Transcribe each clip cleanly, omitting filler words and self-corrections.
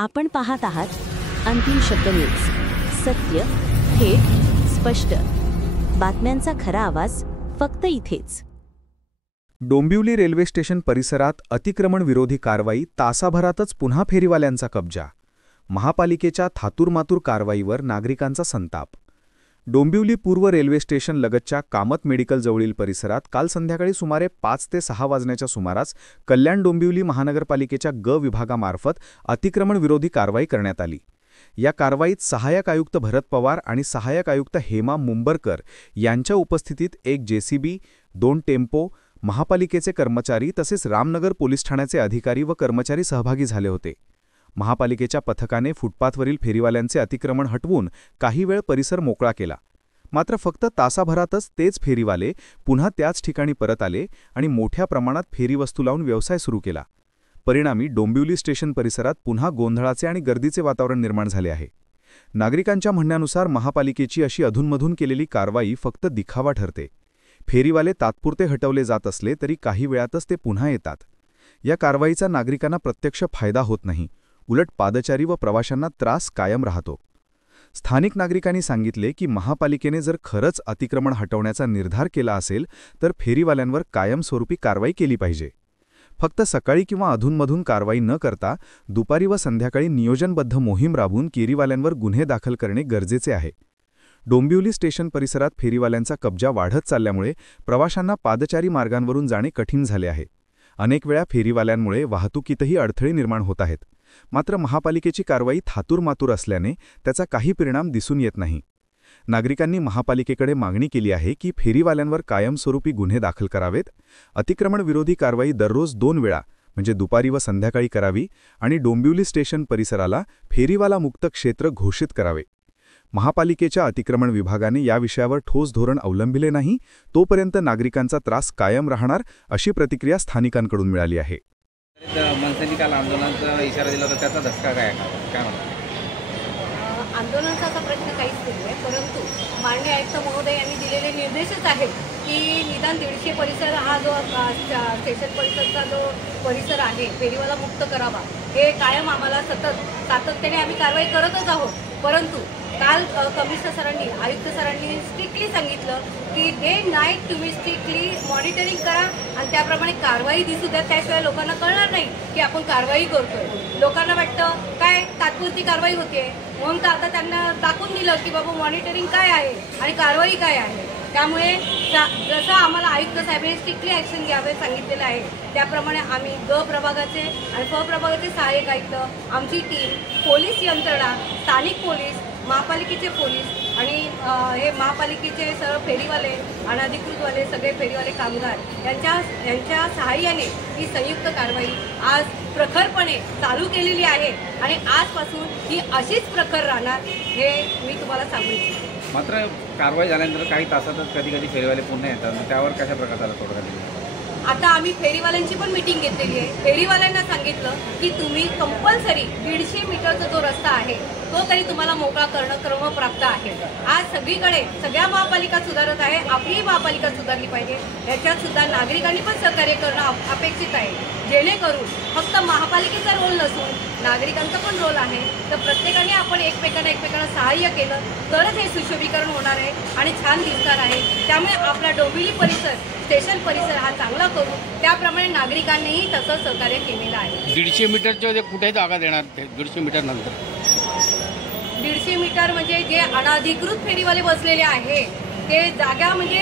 आपण पाहत आहात अंतिम शब्द न्यूज. सत्य, थेट, स्पष्ट. बातम्यांचा खरा आवाज फक्त इथेच. डोंबिवली रेल्वे स्टेशन परिसरात अतिक्रमण विरोधी कारवाई, तासाभरातच पुन्हा फेरीवाल्यांचा कब्जा. महापालिकेच्या थातूरमातूर कारवाईवर नागरिकांचा संताप. डोंबिवली पूर्व रेल्वे स्टेशन लगतच्या कामत मेडिकल जवळील परिसरात काल संध्याकाळी सुमारे 5 ते 6 वाजण्याच्या सुमारास कल्याण डोंबिवली महानगरपालिकेच्या ग विभागामार्फत अतिक्रमण विरोधी कारवाई करण्यात आली. या कारवाईत सहाय्यक आयुक्त भरत पवार आणि सहाय्यक आयुक्त हेमा मुंबरकर यांच्या उपस्थितीत एक जेसीबी, 2 टेम्पो, महापालिकेचे कर्मचारी तसेच रामनगर पोलीस ठाण्याचे अधिकारी व कर्मचारी सहभागी झाले होते. महापालिकेच्या पथकाने फुटपाथवरील फेरीवाल्यांचे अतिक्रमण हटवून काही वेळ परिसर मोकळा केला. मात्र फक्त तासाभरातच तेच फेरीवाले पुन्हा त्याच ठिकाणी परत आले आणि मोठ्या प्रमाणात फेरीवस्तू लावून व्यवसाय सुरू केला. परिणामी डोंबिवली स्टेशन परिसरात पुन्हा गोंधळाचे आणि गर्दीचे वातावरण निर्माण झाले आहे. नागरिकांच्या म्हणण्यानुसार महापालिकेची अशी अधूनमधून केलेली कारवाई फक्त दिखावा ठरते. फेरीवाले तात्पुरते हटवले जात असले तरी काही वेळातच ते पुन्हा येतात. या कारवाईचा नागरिकांना प्रत्यक्ष फायदा होत नाही, उलट पादचारी व प्रवाशांना त्रास कायम राहतो. स्थानिक नागरिकांनी सांगितले की महापालिकेने जर खरंच अतिक्रमण हटवण्याचा निर्धार केला असेल तर फेरीवाल्यांवर कायमस्वरूपी कारवाई केली पाहिजे. फक्त सकाळी किंवा अधूनमधून कारवाई न करता दुपारी व संध्याकाळी नियोजनबद्ध मोहीम राबवून फेरीवाल्यांवर गुन्हे दाखल करणे गरजेचे आहे. डोंबिवली स्टेशन परिसरात फेरीवाल्यांचा कब्जा वाढत चालल्यामुळे प्रवाशांना पादचारी मार्गांवरून जाणे कठीण झाले आहे. अनेक वेळा फेरीवाल्यांमुळे वाहतुकीतही अडथळे निर्माण होत आहेत. मात्र महापालिकेची कारवाई थातूरमातूर असल्याने त्याचा काही परिणाम दिसून येत नाही. नागरिकांनी महापालिकेकडे मागणी केली आहे की फेरीवाल्यांवर कायमस्वरूपी गुन्हे दाखल करावेत, अतिक्रमण विरोधी कारवाई दररोज 2 वेळा म्हणजे दुपारी व संध्याकाळी करावी आणि डोंबिवली स्टेशन परिसराला फेरीवाला मुक्त क्षेत्र घोषित करावे. महापालिकेच्या अतिक्रमण विभागाने या विषयावर ठोस धोरण अवलंबिले नाही तोपर्यंत नागरिकांचा त्रास कायम राहणार, अशी प्रतिक्रिया स्थानिकांकडून मिळाली आहे. मनसेने काल आंदोलनाचा इशारा दिला तर त्याचा धक्का काय म्हणतो? आंदोलनाचा असा प्रश्न काहीच नाही आहे, परंतु माननीय आयुक्त महोदय यांनी दिलेले निर्देशच आहेत की निदान 150 परिसर हा जो स्टेशन परिसरचा जो परिसर आहे फेरीवाला मुक्त करावा. हे कायम आम्हाला सातत्याने आम्ही कारवाई करतच आहोत. परंतु काल कमिशनर सरांनी, आयुक्त सरांनी स्ट्रिक्टली सांगितलं की डे नाईट तुम्ही स्ट्रिक्टली मॉनिटरिंग करा आणि त्याप्रमाणे कारवाई दिसू द्या. त्याशिवाय लोकांना कळणार नाही की आपण कारवाई करतोय. लोकांना वाटतं काय तात्पुरती कारवाई होते, म्हणून तर आता त्यांना दाखवून दिलं की बाबा मॉनिटरिंग काय आहे आणि कारवाई काय आहे. त्यामुळे जसं आम्हाला आयुक्त साहेबांनी स्ट्रिक्टली ॲक्शन घ्यावे सांगितलेलं आहे त्याप्रमाणे आम्ही ग प्रभागाचे आणि फ प्रभागाचे सहाय्यक आयुक्त, आमची टीम, पोलीस यंत्रणा, स्थानिक पोलीस, महापालिकेचे पोलीस आणि हे महापालिकेचे सर्व फेरीवाले, अनधिकृतवाले सगळे फेरीवाले कामगार यांच्या सहाय्याने ही संयुक्त कारवाई आज प्रखरपणे चालू केलेली आहे आणि आजपासून ही अशीच प्रखर राहणार हे मी तुम्हाला सांगू इच्छिते. मात्र कारवाई झाल्यानंतर काही तासातच कधी कधी पुन्हा येतात, त्यावर कशा प्रकारचा तोडगा दिला? आता आम्ही फेरीवाल्यांची पण मीटिंग घेतलेली आहे. फेरीवाल्यांना सांगितलं की तुम्ही कंपल्सरी 150 मीटरचा जो रस्ता आहे तो तरी तुम्हाला मोकळा करणं क्रमप्राप्त आहे. आज सगळीकडे सगळ्या महापालिका सुधारत आहे, आपलीही महापालिका सुधारली पाहिजे. याच्यात सुद्धा नागरिकांनी पण सहकार्य करणं अपेक्षित आहे, जेणेकरून फक्त महापालिकेचा रोल नसून नागरिकांचा पण रोल आहे. तर प्रत्येकाने आपण एकमेकांना सहाय्य केलं तरच हे सुशोभीकरण होणार आहे आणि छान दिसणार आहे. त्यामुळे आपला डोंबिवली परिसर, स्टेशन परिसर हा चांगला करू, त्याप्रमाणे नागरिकांनीही तसं सहकार्य केलेलं आहे. 150 मीटरच्या कुठे जागा देणार? 150 मीटर नंतर 150 मीटर म्हणजे जे अनधिकृत फेरीवाले बसलेले आहे ते जागा म्हणजे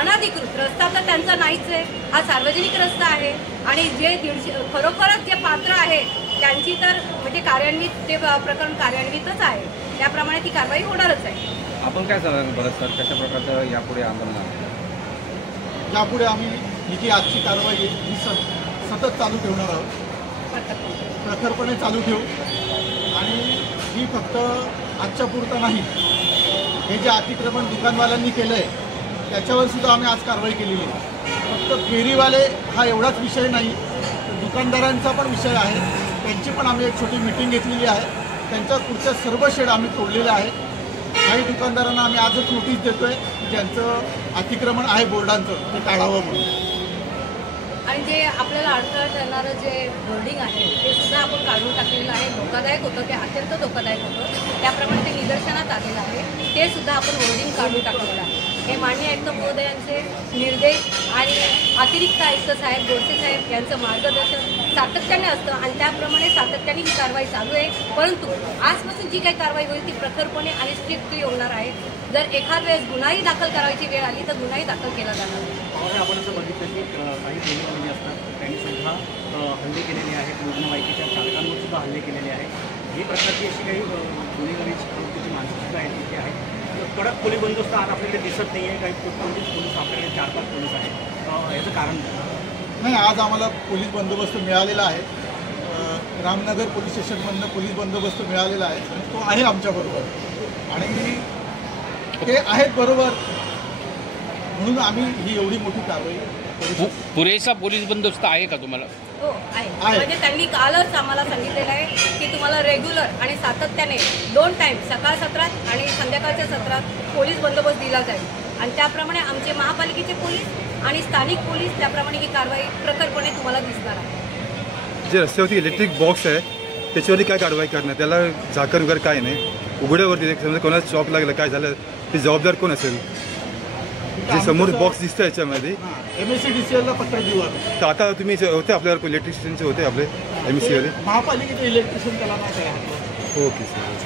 अनधिकृत रस्ता तर त्यांचा नाहीच आहे. हा सार्वजनिक रस्ता आहे आणि जे 150 खरोखरच जे पात्र आहे त्यांची तर म्हणजे कार्यान्वित ते प्रकरण कार्यान्वितच आहे. त्याप्रमाणे ती कारवाई होणारच आहे. आपण काय सांगाल बरं सर, कशा प्रकारचं यापुढे आंदोलन आहे? यापुढे आम्ही ही जी आजची कारवाई ही सतत चालू ठेवणार आहोत, प्रखरपणे चालू ठेवू. आणि ही फक्त आजच्या पुरता नाही, हे जे अतिक्रमण दुकानवाल्यांनी केलं आहे त्याच्यावर सुद्धा आम्ही आज कारवाई केलेली आहे. फक्त फेरीवाले हा एवढाच विषय नाही, दुकानदारांचा पण विषय आहे. त्यांची पण आम्ही एक छोटी मीटिंग घेतलेली आहे. त्यांच्या पुढच्या सर्व शेड आम्ही तोडलेले आहे. काही दुकानदारांना आम्ही आजच नोटीस देतोय की ज्यांचं अतिक्रमण आहे बोर्डांचं ते काढावं म्हणून. आणि जे आपल्याला अडथळा ठरणारं जे होर्डिंग आहे ते सुद्धा आपण काढून टाकलेलं आहे. धोकादायक होतं, ते अत्यंत धोकादायक होतं. त्याप्रमाणे ते निदर्शनात आलेलं आहे. ते सुद्धा आपण होर्डिंग काढून टाकलेलं आहे. हे माननीय आयुक्त महोदयांचे निर्देश आणि अतिरिक्त आयुक्त साहेब गोडसे साहेब यांचं मार्गदर्शन सातत्याने असतं आणि त्याप्रमाणे सातत्याने ही कारवाई चालू आहे. परंतु आजपासून जी काही कारवाई होईल ती प्रखरपणे आणि स्ट्रिक्टली होणार आहे. जर एखाद वेळेस गुन्हाही दाखल करायची वेळ आली तर गुन्हाही दाखल केला जाणार आहे. आपण असं बघितलं की काही गुन्हेगारी असतात त्यांनी सुद्धा हल्ले केलेले आहेत. रुग्णवाहिकेच्या चालकांवर सुद्धा हल्ले केलेले आहेत. ही प्रकारची अशी काही गुन्हेगारीची प्रवृत्तीची माणसं सुद्धा आहेत तिथे आहेत. कडक पोलीस बंदोबस्त आज आपल्याला दिसत नाही आहे. काही पोलीस आपल्याकडे 4-5 पोलीस आहेत. याचं कारण नाही, आज आम्हाला पोलीस बंदोबस्त मिळालेला आहे. रामनगर पोलीस स्टेशनमधनं पोलीस बंदोबस्त मिळालेला आहे आणि तो आहे आमच्याबरोबर आणि ते आहेत बरोबर म्हणून आम्ही ही एवढी मोठी कारवाई करू शकतो. पुरेसा पोलीस बंदोबस्त आहे का तुम्हाला? हो आहे. म्हणजे त्यांनी कालच आम्हाला सांगितलेलं आहे की तुम्हाला रेग्युलर आणि सातत्याने 2 टाईम सकाळ सत्रात आणि संध्याकाळच्या सत्रात पोलीस बंदोबस्त दिला जाईल आणि त्याप्रमाणे आमचे महापालिकेचे पोलीस आणि स्थानिक पोलीस त्याप्रमाणे ही कारवाई प्रखरपणे तुम्हाला दिसणार आहे. जे रस्त्यावरती इलेक्ट्रिक बॉक्स आहे त्याच्यावरती काय कारवाई करणार? त्याला झाकण वगैरे काय नाही, उघड्यावरती समजा कोणाला शॉक लागलं काय झालं ते जबाबदार कोण असेल? जे समोर बॉक्स दिसतं याच्यामध्ये MSCDCL ला पत्र देऊ आम्ही. तर आता तुम्ही जे होते आपल्यावर इलेक्ट्रिशियनचे होते आपले MSC वाले? महापालिकेचे इलेक्ट्रिशियन त्याला नाही काय हात. Okay sir.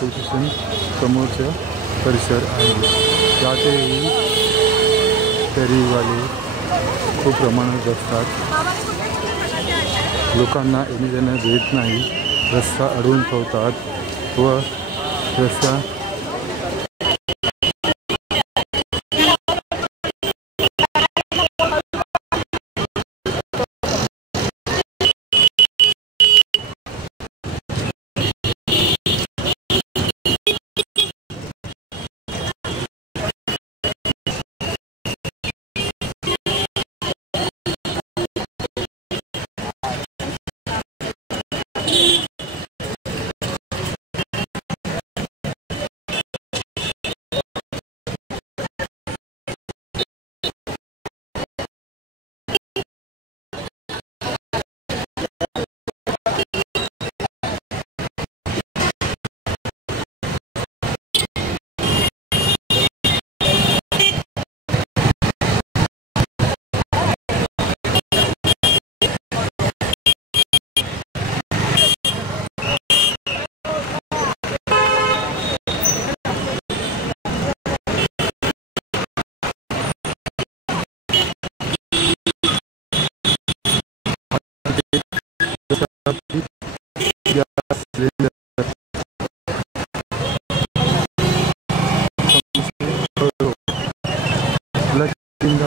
पोलीस स्टेशन समोरचा परिसर आहे. यातही फेरीवाले खूप प्रमाणात असतात. लोकांना येणे जाणं देत नाही. रस्ता अडवून ठेवतात व रस्ता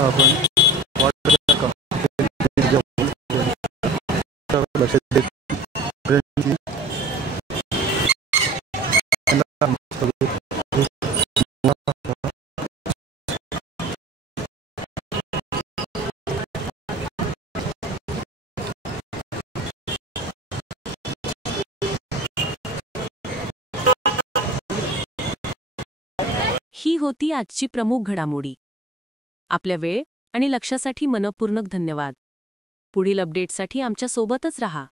आपण लक्ष देत ही होती आजची प्रमुख घडामोडी. आपल्या वेळ आणि लक्षासाठी मनपूर्वक धन्यवाद. पुढील अपडेटसाठी आमच्या सोबतच रहा.